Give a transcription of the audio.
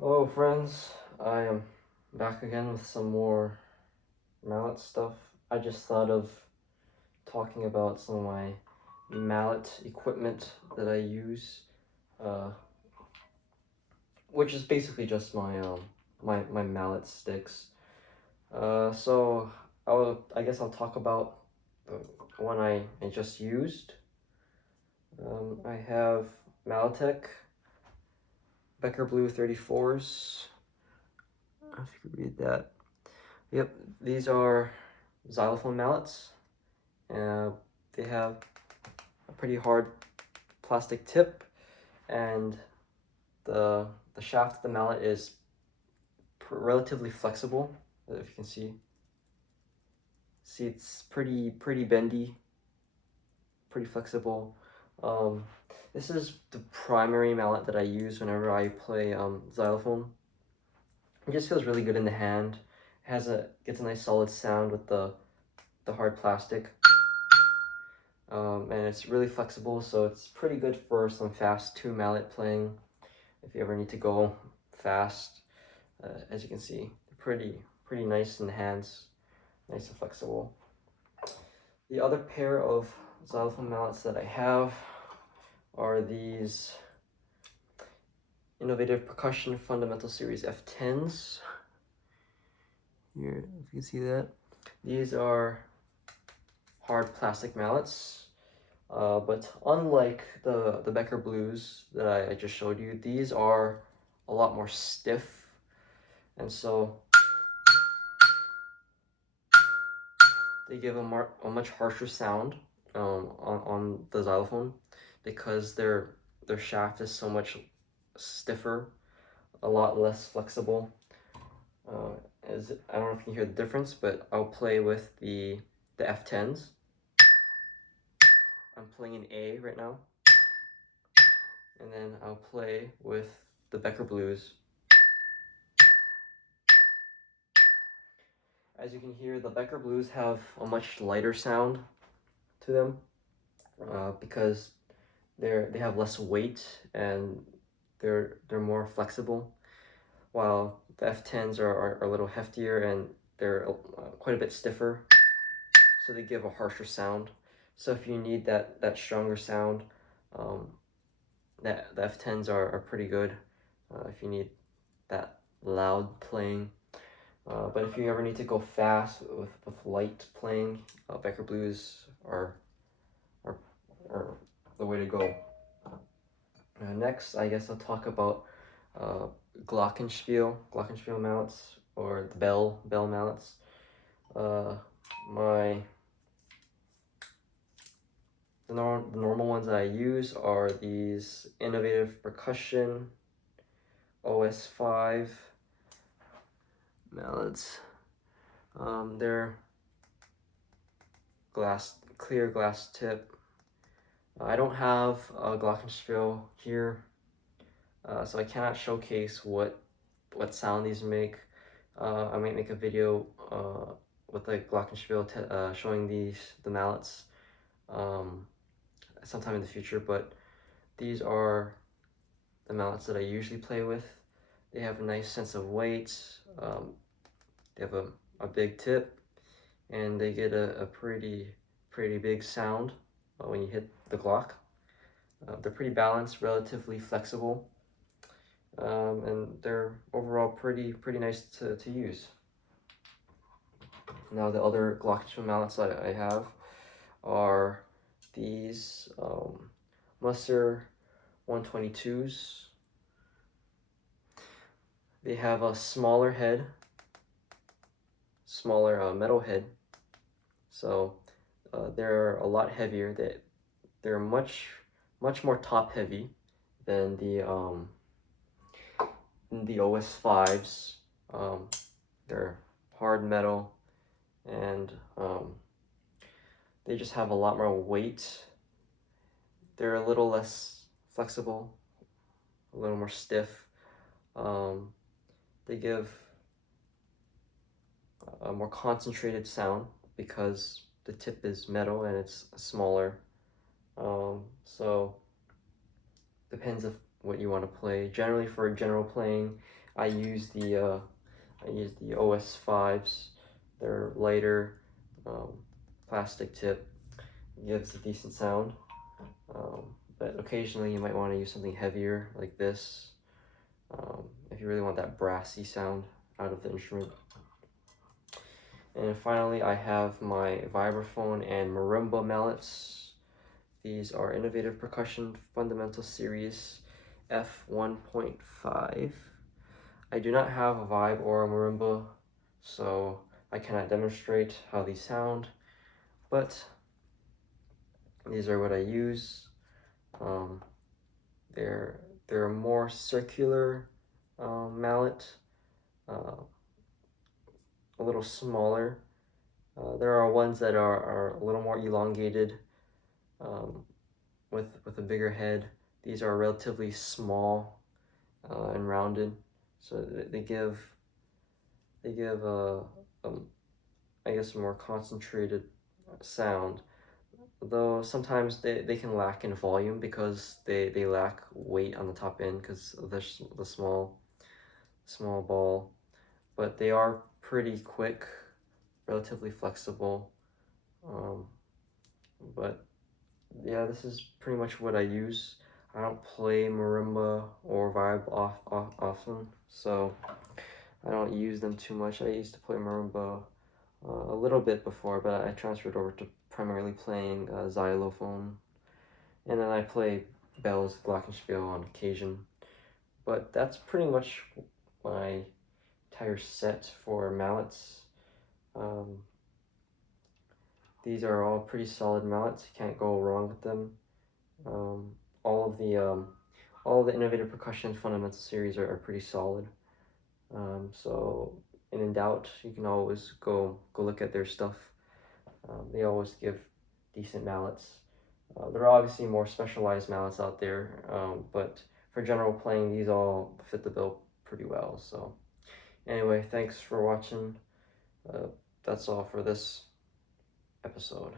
Hello friends, I am back again with some more mallet stuff. I just thought of talking about some of my mallet equipment that I use, uh, which is basically just my mallet sticks. I guess I'll talk about the one I just used. I have Malletech Becker Blue 34s. If you could read that. Yep, these are xylophone mallets. They have a pretty hard plastic tip, and the shaft of the mallet is relatively flexible. If you can see it's pretty bendy, pretty flexible. Um, this is the primary mallet that I use whenever I play xylophone. It just feels really good in the hand. Gets a nice solid sound with the hard plastic. And it's really flexible, so it's pretty good for some fast two mallet playing if you ever need to go fast. As you can see, pretty nice in the hands, nice and flexible. The other pair of xylophone mallets that I have are these Innovative Percussion Fundamental Series F10s. Here, if you can see that. These are hard plastic mallets. But unlike the Becker Blues that I just showed you, these are a lot more stiff, and so they give a much harsher sound on the xylophone because their shaft is so much stiffer, a lot less flexible. I don't know if you can hear the difference, but I'll play with the F10s. I'm playing in A right now, and then I'll play with the Becker Blues. As you can hear, the Becker Blues have a much lighter sound to them because they have less weight and they're more flexible, while the F10s are a little heftier and they're quite a bit stiffer, so they give a harsher sound. So if you need that stronger sound, um, the F10s are pretty good if you need that loud playing. But if you ever need to go fast with light playing, Becker Blues are, are the way to go. Next, I guess I'll talk about Glockenspiel mallets, or the bell mallets. Uh, the normal ones that I use are these Innovative Percussion OS5 mallets. They're clear glass tip. I don't have a glockenspiel here, so I cannot showcase what sound these make. I might make a video with a glockenspiel showing the mallets sometime in the future, but these are the mallets that I usually play with. They have a nice sense of weight. They have a big tip, and they get a pretty big sound when you hit the Glock. They're pretty balanced, relatively flexible, and they're overall pretty nice to use. Now the other Glockenspiel mallets that I have are these Musser 122s. They have a smaller head, smaller metal head, so they're a lot heavier. They're much more top heavy than the OS5s. They're hard metal, and they just have a lot more weight. They're a little less flexible, a little more stiff. They give a more concentrated sound because the tip is metal and it's smaller. So depends of what you want to play. Generally, for general playing, I use the OS5s. They're lighter, plastic tip. Gives a decent sound. But occasionally you might want to use something heavier like this, if you really want that brassy sound out of the instrument. And finally, I have my vibraphone and marimba mallets. These are Innovative Percussion Fundamental Series F1.5. I do not have a vibe or a marimba, so I cannot demonstrate how these sound, but these are what I use. They're a more circular mallet, a little smaller. There are ones that are a little more elongated, with a bigger head. These are relatively small and rounded, so they give I guess a more concentrated sound. Though sometimes they can lack in volume because they lack weight on the top end because of the small ball, but they are pretty quick, relatively flexible. But yeah, this is pretty much what I use. I don't play marimba or vibe often, so I don't use them too much. I used to play marimba a little bit before, but I transferred over to primarily playing xylophone, and then I play bells, glockenspiel on occasion. But that's pretty much my entire set for mallets. Um, these are all pretty solid mallets. You can't go wrong with them. Um, all of the all of the Innovative Percussion Fundamental series are pretty solid. So, in doubt, you can always go look at their stuff. They always give decent mallets. There are obviously more specialized mallets out there, but for general playing, these all fit the bill pretty well. So, anyway, thanks for watching. That's all for this episode.